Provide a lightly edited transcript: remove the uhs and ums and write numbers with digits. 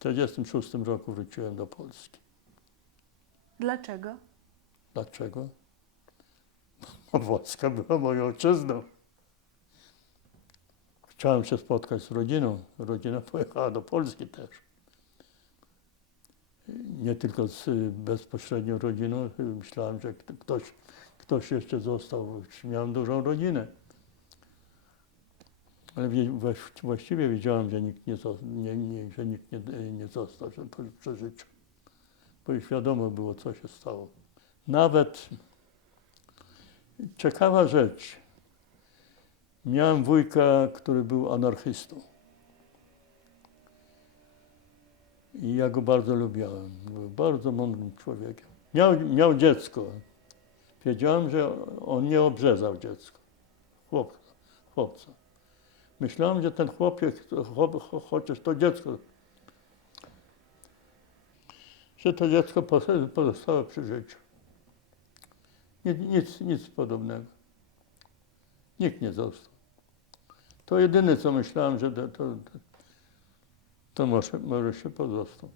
1946 roku wróciłem do Polski. Dlaczego? Dlaczego? Bo Polska była moją ojczyzną. Chciałem się spotkać z rodziną. Rodzina pojechała do Polski też. Nie tylko z bezpośrednią rodziną. Myślałem, że ktoś jeszcze został. Miałem dużą rodzinę. Ale właściwie wiedziałem, że nikt nie został przy życiu. Bo już wiadomo było, co się stało. Nawet ciekawa rzecz. Miałem wujka, który był anarchistą. I ja go bardzo lubiałem. Był bardzo mądrym człowiekiem. Miał dziecko. Wiedziałem, że on nie obrzezał dziecka. Chłopca. Myślałem, że ten chociaż to dziecko, że to dziecko pozostało przy życiu. Nic podobnego. Nikt nie został. To jedyne, co myślałem, że to może się pozostał.